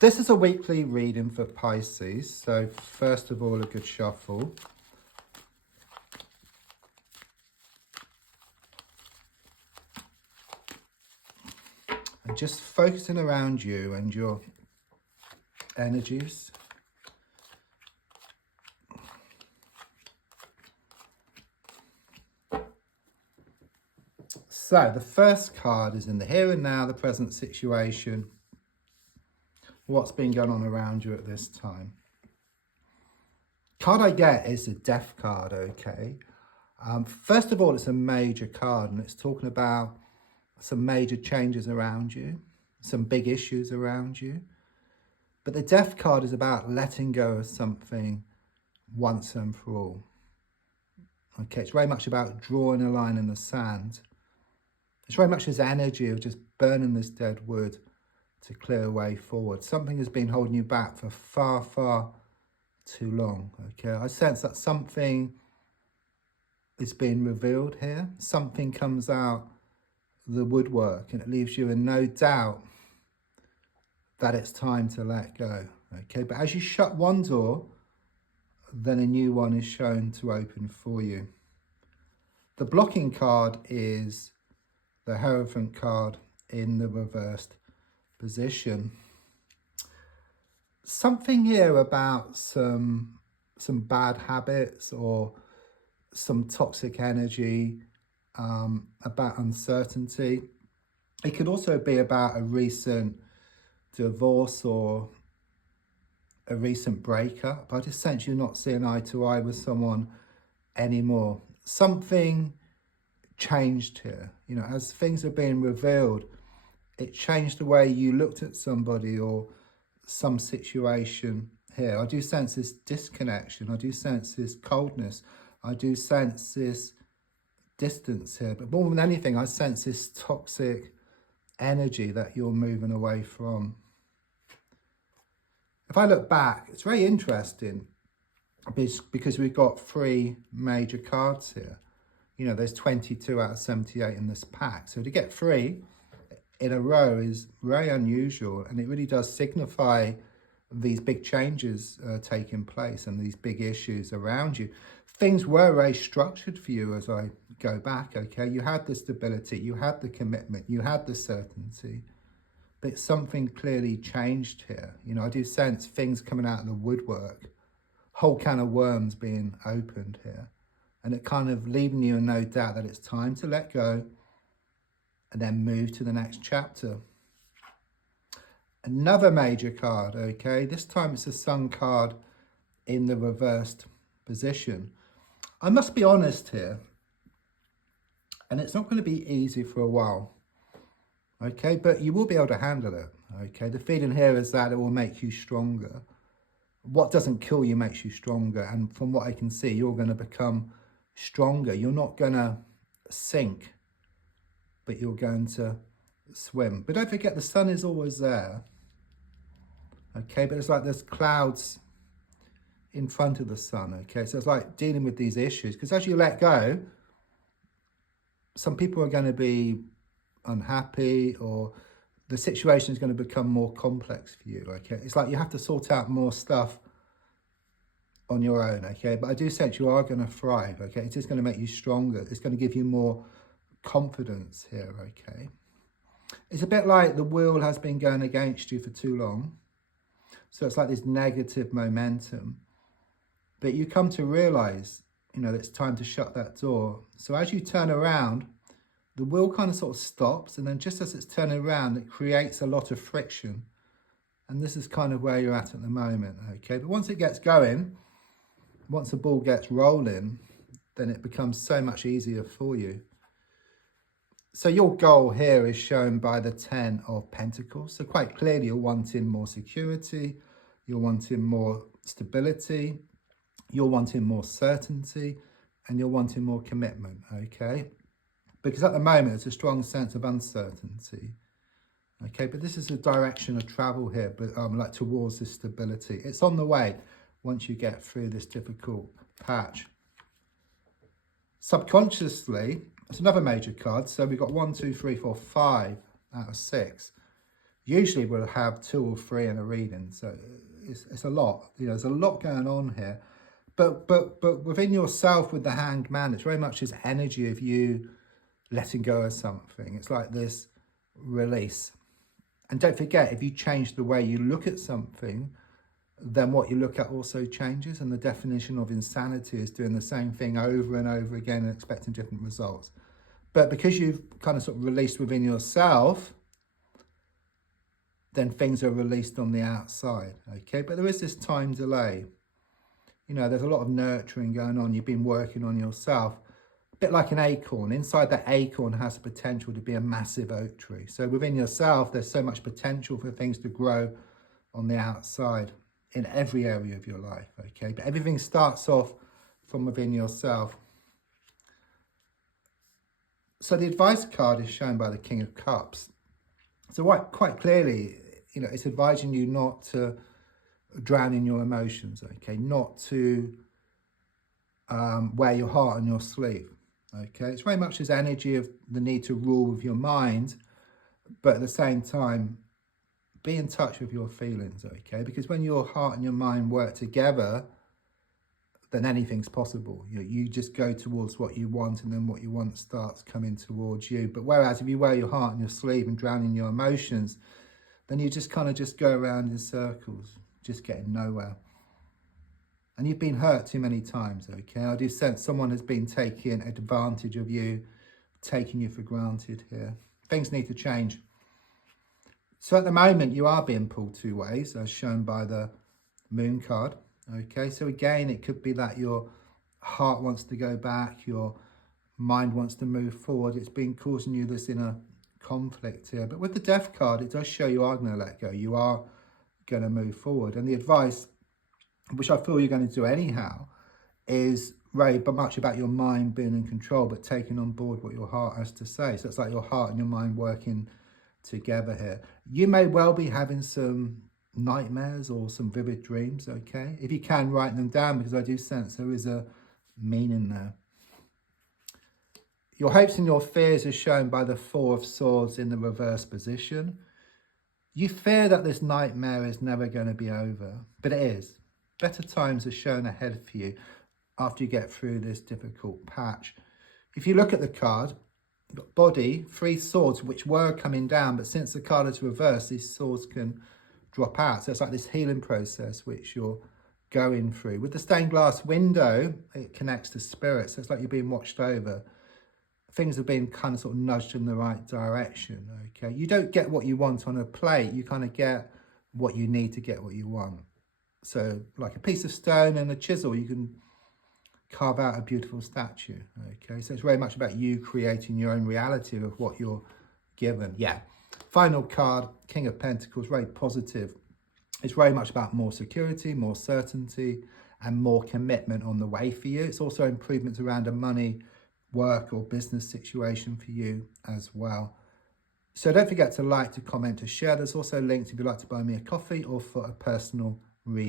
This is a weekly reading for Pisces. So first of all, a good shuffle. And just focusing around you and your energies. So the first card is in the here and now, the present situation. What's been going on around you at this time? Card I get is the Death card, okay? First of all, it's a major card and it's talking about some major changes around you, some big issues around you. But the Death card is about letting go of something once and for all. Okay, it's very much about drawing a line in the sand. It's very much this energy of just burning this dead wood to clear a way forward. Something has been holding you back for far, far too long. Okay, I sense that something is being revealed here. Something comes out the woodwork and it leaves you in no doubt that it's time to let go. Okay, but as you shut one door, then a new one is shown to open for you. The blocking card is the Hierophant card in the reversed position. Something here about some bad habits or some toxic energy, about uncertainty. It could also be about a recent divorce or a recent breakup. I just sense you're not seeing eye to eye with someone anymore. Something changed here. You know, as things are being revealed, it changed the way you looked at somebody or some situation here. I do sense this disconnection. I do sense this coldness. I do sense this distance here. But more than anything, I sense this toxic energy that you're moving away from. If I look back, it's very interesting because we've got three major cards here. You know, there's 22 out of 78 in this pack. So to get three in a row is very unusual, and it really does signify these big changes taking place and these big issues around you. Things were very structured for you as I go back, okay? You had the stability, you had the commitment, you had the certainty, but something clearly changed here. You know, I do sense things coming out of the woodwork, whole can of worms being opened here. And it kind of leaving you in no doubt that it's time to let go and then move to the next chapter. Another major card, okay? This time it's a Sun card in the reversed position. I must be honest here, and it's not going to be easy for a while, okay? But you will be able to handle it, okay? The feeling here is that it will make you stronger. What doesn't kill you makes you stronger. And from what I can see, you're going to become stronger. You're not going to sink, but you're going to swim. But don't forget, the sun is always there. Okay, but it's like there's clouds in front of the sun. Okay, so it's like dealing with these issues, because as you let go, some people are going to be unhappy, or the situation is going to become more complex for you. Okay, it's like you have to sort out more stuff on your own. Okay, but I do sense you are going to thrive. Okay, it is going to make you stronger. It's going to give you more confidence here. Okay, it's a bit like the wheel has been going against you for too long, so it's like this negative momentum, but you come to realize, you know, that it's time to shut that door. So as you turn around, the wheel kind of sort of stops, and then just as it's turning around, it creates a lot of friction, and this is kind of where you're at the moment. Okay, but once it gets going, once the ball gets rolling, then it becomes so much easier for you. So your goal here is shown by the 10 of Pentacles. So quite clearly you're wanting more security, you're wanting more stability, you're wanting more certainty, and you're wanting more commitment, okay? Because at the moment it's a strong sense of uncertainty, okay? But this is a direction of travel here, but like towards this stability. It's on the way once you get through this difficult patch. Subconsciously, it's another major card. So we've got 1, 2, 3, 4, 5 out of 6. Usually we'll have 2 or 3 in a reading, so it's a lot. You know, there's a lot going on here. But within yourself with the Hanged Man, it's very much this energy of you letting go of something. It's like this release. And don't forget, if you change the way you look at something, then what you look at also changes. And the definition of insanity is doing the same thing over and over again and expecting different results. But because you've kind of sort of released within yourself, then things are released on the outside, okay? But there is this time delay. You know, there's a lot of nurturing going on. You've been working on yourself. A bit like an acorn. Inside that acorn has the potential to be a massive oak tree. So within yourself, there's so much potential for things to grow on the outside in every area of your life, okay? But everything starts off from within yourself. So the advice card is shown by the King of Cups. So quite clearly, you know, it's advising you not to drown in your emotions, okay? Not to wear your heart on your sleeve, okay? It's very much this energy of the need to rule with your mind, but at the same time, be in touch with your feelings, okay? Because when your heart and your mind work together, then anything's possible. You just go towards what you want, and then what you want starts coming towards you. But whereas if you wear your heart on your sleeve and drown in your emotions, then you just kind of just go around in circles, just getting nowhere. And you've been hurt too many times, okay? I do sense someone has been taking advantage of you, taking you for granted here. Things need to change. So at the moment, you are being pulled 2 ways, as shown by the Moon card. Okay, so again, it could be that your heart wants to go back, your mind wants to move forward. It's been causing you this inner conflict here. But with the Death card, it does show you are going to let go. You are going to move forward. And the advice, which I feel you're going to do anyhow, is very much about your mind being in control, but taking on board what your heart has to say. So it's like your heart and your mind working together here. You may well be having some nightmares or some vivid dreams, okay? If you can, write them down, because I do sense there is a meaning there. Your hopes and your fears are shown by the 4 of Swords in the reverse position. You fear that this nightmare is never going to be over, but it is. Better times are shown ahead for you after you get through this difficult patch. If you look at the card, you've got body, 3 swords, which were coming down, but since the card is reversed, these swords can drop out. So it's like this healing process which you're going through. With the stained glass window, it connects to spirit. So it's like you're being watched over. Things have been kind of sort of nudged in the right direction, okay? You don't get what you want on a plate. You kind of get what you need to get what you want. So like a piece of stone and a chisel, you can carve out a beautiful statue, okay? So it's very much about you creating your own reality of what you're given. Yeah. Final card, King of Pentacles, very positive. It's very much about more security, more certainty, and more commitment on the way for you. It's also improvements around a money, work, or business situation for you as well. So don't forget to like, to comment, to share. There's also links if you'd like to buy me a coffee or for a personal reading.